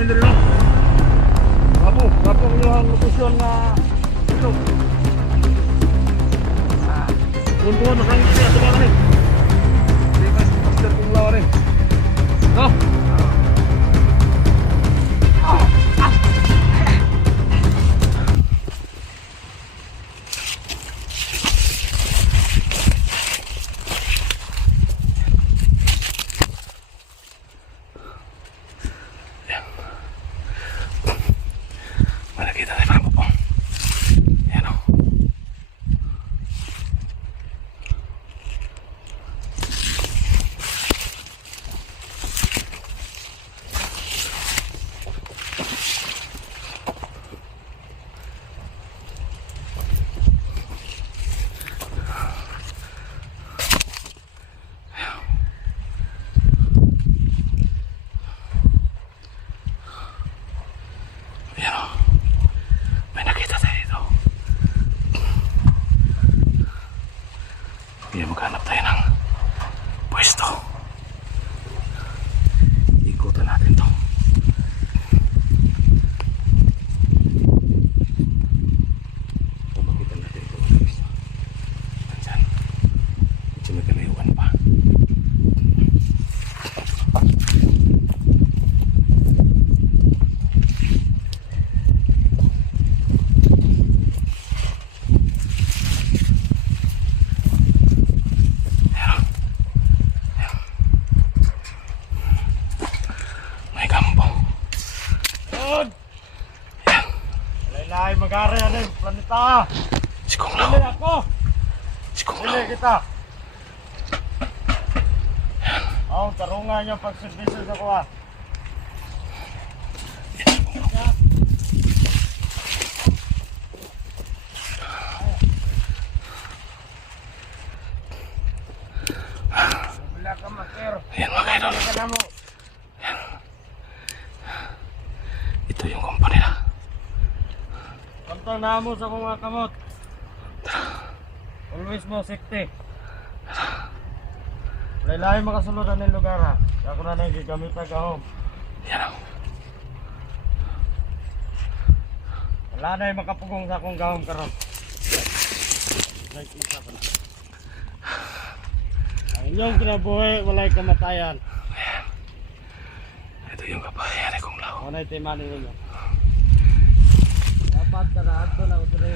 namin dito. Gapo yung lokasyon na ito. Buwan-buwan na kami siya sa mga rin. Hindi ka si Master kong lawa rin. No? Malakita tayo parang popong. Ayan o. Ayan o. May nakita tayo dito. Kaya maghanap tayo ng pwesto. Ikutan natin to. Makita natin ito. Nandyan. Medyo may kalayuan pa. May kampo. Yun! Laylay mag-ari yan yung planeta. Si Kong Dili Lao. ako. Si Kong Dili Lao. kita. Ang tarungan niyo pag-services ako ah. Wala ka master. Ayan mga idol. Wala ka mo. Ito yung kompa nila. Pantang namo sa mga kamot. Always mo safety. Laylay makasulod na ng lugar ha. Ako na nang gigamit na gahom. Yan o. Wala na yung makapugong sa akong gahom karon. Nakikita pa na. Ang inyong kinabuhi, walay kamatayan. Ito yung kabayan ni Kong Lao. Ano na itimani ninyo? Dapat ka na ato na udre.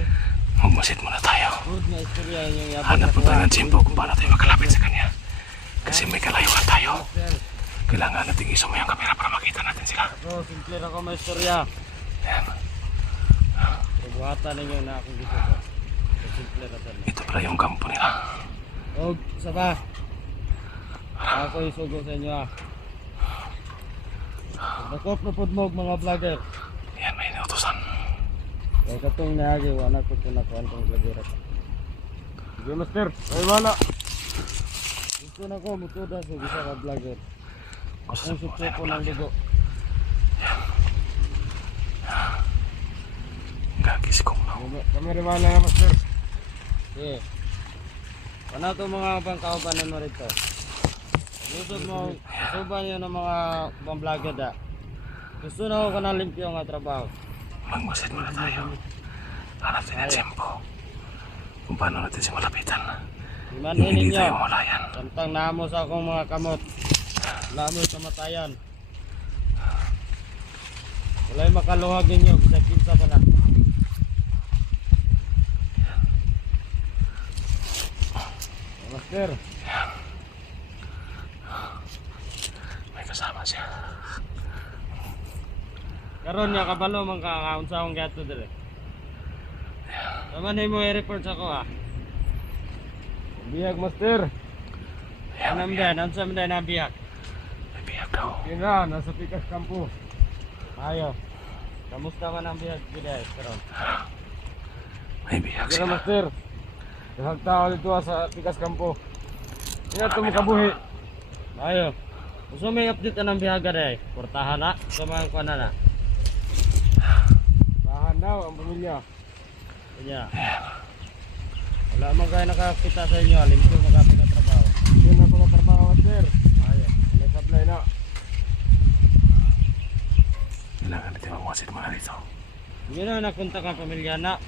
Magmasid muna tayo. Good na istorya yung yabang. Hanap mo tayo ng tsimpo kung paano tayo makalapit sa kanya. Kasi may kalayuan tayo. Kailangan natin isumay ang kamera para makita natin sila. Ako, simple na ko may istorya. Ayan. Buhatan ninyo na akong dito ko. Simple na sir. Ito pala yung kampo nila. Og, isa ba? Ako isugo sa inyo ah. Nakop na po mo mga vlogger. Ayan, may inutusan. Kaya katong nahagi, wala ko pinakuan kong vlogger. Sige master, ay wala. Gusto na ko, mutuda sa isa ka vlogger. Akong sukso po ng dugo. Gagi si Kong Lao. Kami rin na master. Sige. Ano itong mga bangkaubanan mo rito? Gusto mo, suban nyo ng mga bang vlogger da. Gusto na ako na limpyo nga trabaho. Magmasid muna tayo. Hanap tayo ng tsimpo. Kung paano natin siya malapitan. Imanhin Yung hindi ninyo. tayo mamalayan. Tantang namo sa akong mga kamot. Lamo sa matayan. Wala'y makaluhag ninyo. Bisa kinsa pa na. Master. May kasama siya. Karon niya kabalo man ka kaunsa akong gato dire. Taman mo i-report sa ako ah. Biyag master. Anam din, ansam din ang biyag. May biyag daw. Kira, nasa Pikas Kampo. Ayo. Kamusta man ang biyag biday karon? May biyag Kira sila. master. Dahag tao dito sa Pikas Kampo. Kaya tumikabuhi. Ayo. Gusto may update na ng biyaga day. Portahan na, sa mga kuwan na. Tahan daw ang pamilya. Kanya. Wala man kayo nakakita sa inyo, limpyo magkapagkatrabaho. Yun na pagkatrabaho, sir. Ayan, may sablay na. Yun na nakunta ka pamilya na.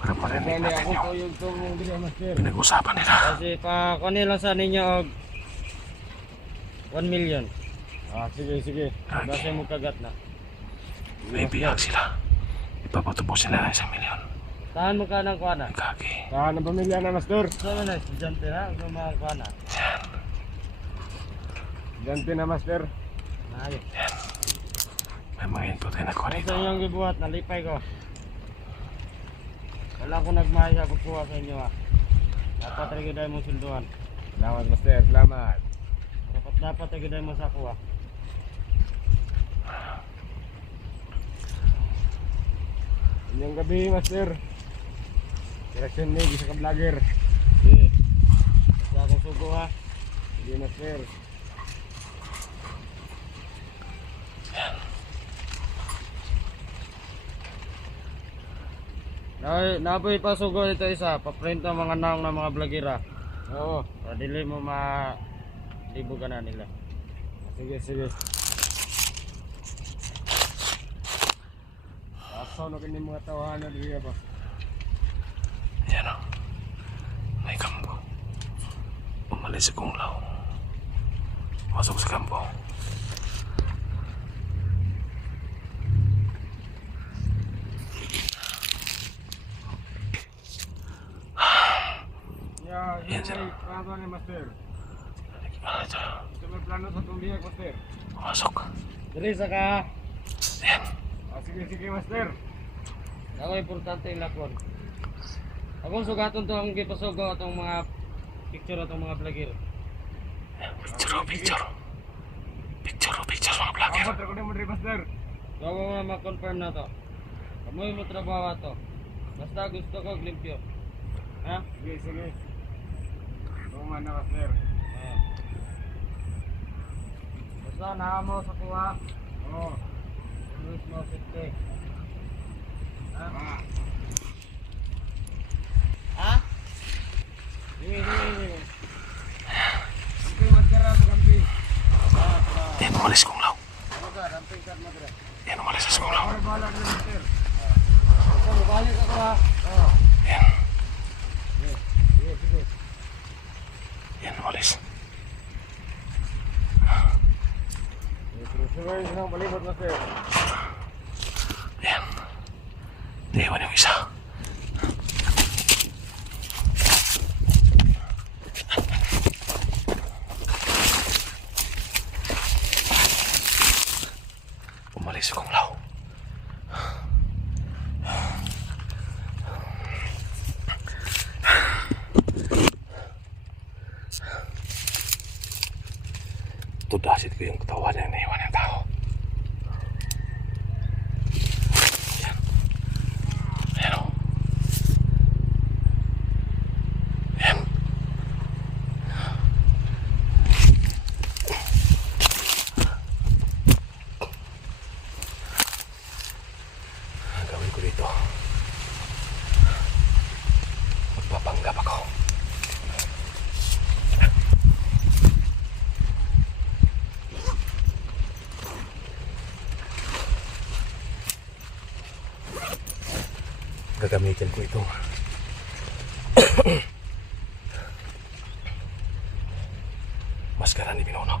Para marinig natin yung yung tumong dili master. pinag-usapan nila. Kasi pa kanila sa ninyo og 1 million. Ah, sige, sige. Okay. Basta mo kagat na. May bihag sila. Ipapatubos sila ng 1 milyon. Tahan mo ka ng kuana. Kagi. Tahan ng pamilya na master. Sa na estudyante na, sa mga kuana. Yan. Estudyante na master. Ayos. Yan. May mga input tayo nakuha Ano dito. sa inyong gibuhat, nalipay ko. Wala ko nagmahaya pagkuha sa inyo ah. Dapat rin ganda mo silduhan. Selamat master, selamat. Dapat rin ganda mo sa kuha. Inyong gabi master. Direksyon ni bisa ka vlogger. Sige. Basta akong sugo ha. Sige master. Napoy pa sugo dito isa. Paprint ng mga naong ng mga vlogera. Oo. Para dili mo libo ka na nila. Sige, sige. Asaw na kini mga tawanan diri ba? Yan o. May kampo. Umalis sa kunglaw. Masok sa kampo. Ya, Yan, yan sir. plano ni master. Ano ito? Ito may plano sa tumbiyag master. Masok. Dili sa ka. Yan. Ah, sige, sige master. Ako importante yung lakon. Akong sugaton to ang gipasugo atong mga picture atong mga vlogger. Picture o picture. Picture o picture mga vlogger. Abot ako ni mo diri master. Bago nga ma-confirm na to. Kamoy mo trabaho to. Basta gusto ko limpyo. Ha? Sige, sige. Tuman na master. Ah. Basta naamo sa kuha. Oo. Luis mo safety. Ha? Ah. Ha? Sige, sige, sige. Kampi master sa kampi. Yan, umalis sa kunglaw. Ano ka? Ramping ka mo dire. Yan, umalis sa kunglaw. Ako bala ni master. So, balik ako ha. Oo. Yan. Sige, sige. Yan, umalis. Suruh senang balibot master. Yan. Naiwan yung isa. Umalis sa kunglaw. Tudasit ko yung katawan niya naiwan ng tao. Yan. Ayan o. Yan. Ang gawin ko dito, magpapanggap ako. Gagamitin ko ito. Maskara ni Pinono.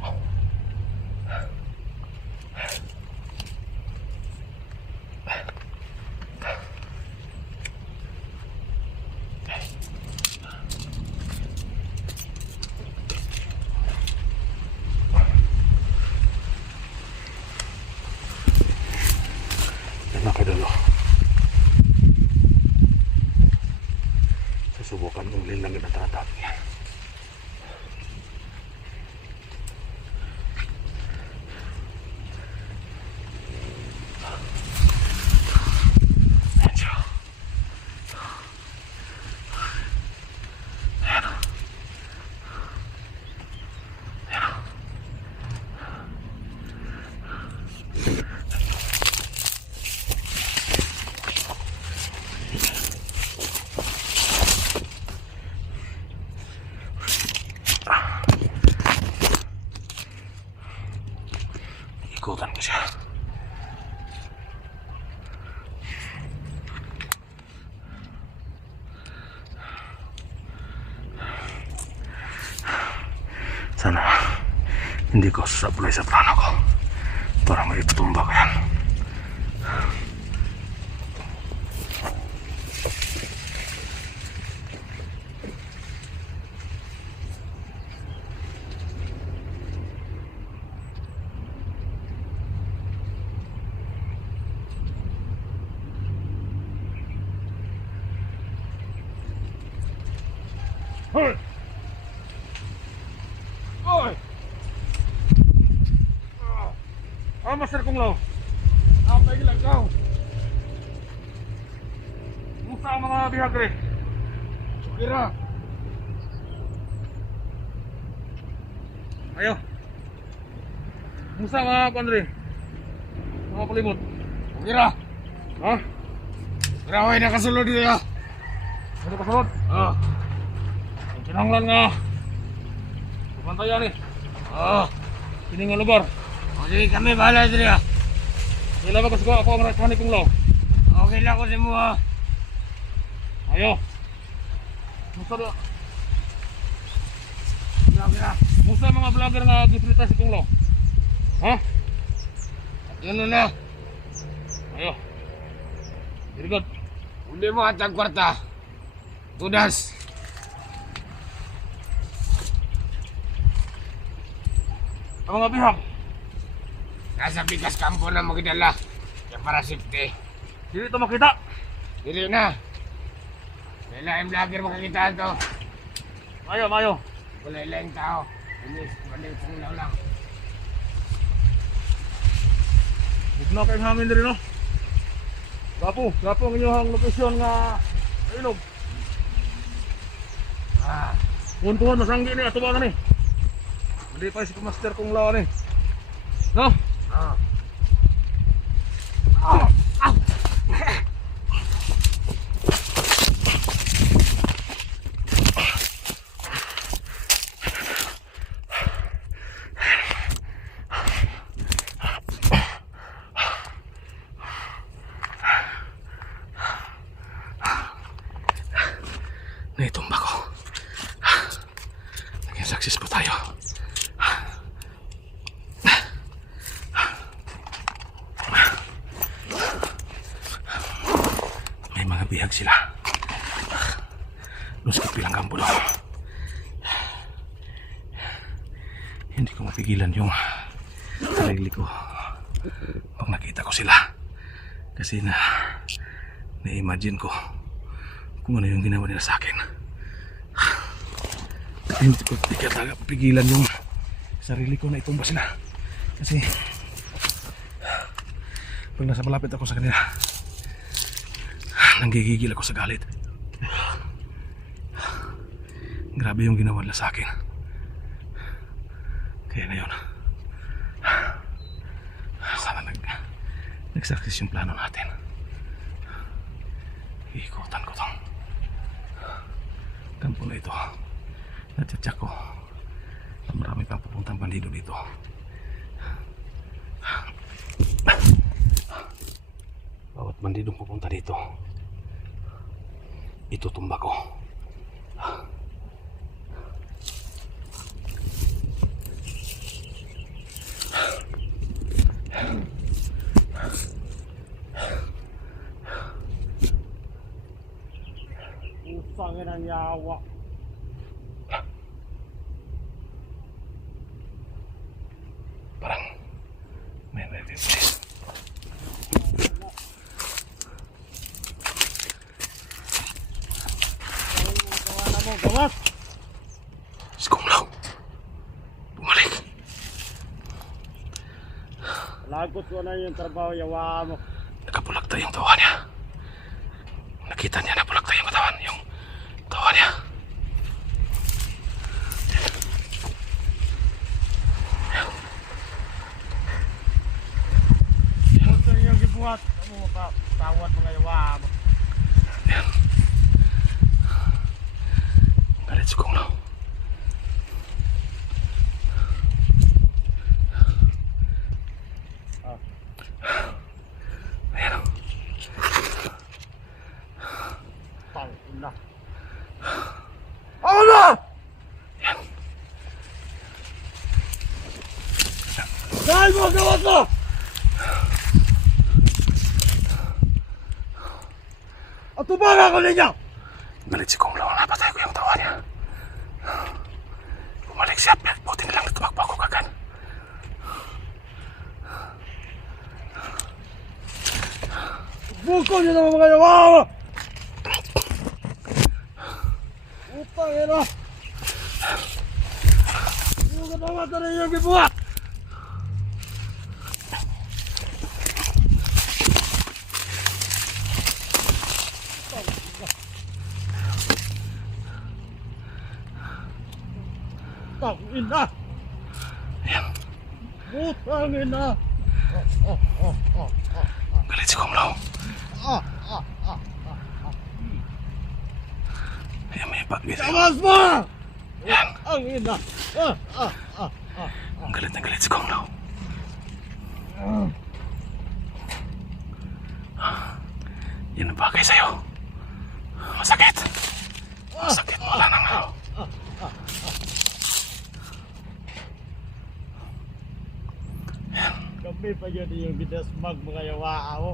Yan na kadalo. Susubukan kong linlang na tatatag yan. Ayan siya. Ayan. Ayan. Ikutan ko siya. Sana hindi ko sasablay sa plano ko para maitutumba ko yan. Hoy! Hoy! Master Kung Lao. Apa yung lagaw? Musta ang mga bihagre? Kira. Ayo. Musta mga pandre? Mga kalimot. Kira. Ha? Kira, nakasulod niya. Ano kasulod? Kinanglan nga. Pumantayan eh. Kini nga lugar. Sige kami bahala diri. Sila ba kasi ako ang rasani Kung Lao? Okay lang ko sa mo. Ayo. Musta do? Kira. Musta mga vlogger nga giprita si Kung Lao? Ha? Yun na. Ayo. Very good. Hindi mo atang kwarta. Tudas. Ang mga bihag. Nasa bigas kampo na mo kidala. Kaya para safety. Dili ito makita. Dili na. Kailangan vlogger makakita ito. Mayo, mayo. Wala ilang tao. Inis, balik Kung Lao lang. Huwag na kayong hangin rin, no? Gapo ang inyong lokasyon nga ilog. Puntuhan na sanggi ni, ato ba na ni? Hindi pa si Master Kung Lao ni. No? Naitumba ko. Naging success po tayo. May mga bihag sila. Luskot bilang kampo daw. Hindi ko mapigilan yung sarili ko pag nakita ko sila. Kasi na-imagine ko kung ano yung ginawa nila sa akin. Hindi ko talaga pigilan yung sarili ko na itumba sila. Kasi pag nasa malapit ako sa kanila, nanggigigil ako sa galit. Grabe yung ginawa nila sa akin. Kaya ngayon, sana nag-success yung plano natin. Iikutan ko tong kampo na ito. Natiyatsak ko na marami pang pupuntang bandido dito. Bawat bandidong pupunta dito, itutumba ko. Usangin ang yawa. Parang may pulis. Gawa mo, gawas. Si Kung Lao bumalik. Lagot ko na yung trabaho, yawa mo. Nakapulagta yung tawa niya. Nakita niya na pulagta yung katawan, yung tawa niya. Gusto niyong gibuhat. Ano pa, tawad mga yawa mo. Ayan. Galit si Kung Lao. Ayan. Tangina. Ayan. Dahil mo ang gawat mo! At tumaga ko ninyo! Galit si Kung Lao, napatay ko yung tawa niya. Bumalik siya, buti na lang natumakbo ako kagad. Buko niyo naman mga yawa! Utang ina! Buko naman ka rin yung gibuha! Utang ina! Ayan, Utang ina! galit si Kung Lao. Ayan, may bagay sa'yo. Tamas mo! Ayan, Ang ina! galit na galit si Kung Lao. Yan ang bagay sa'yo. Masakit. Masakit mo lang ang araw. Kami pa yun yung gidasmag mga yawa ako.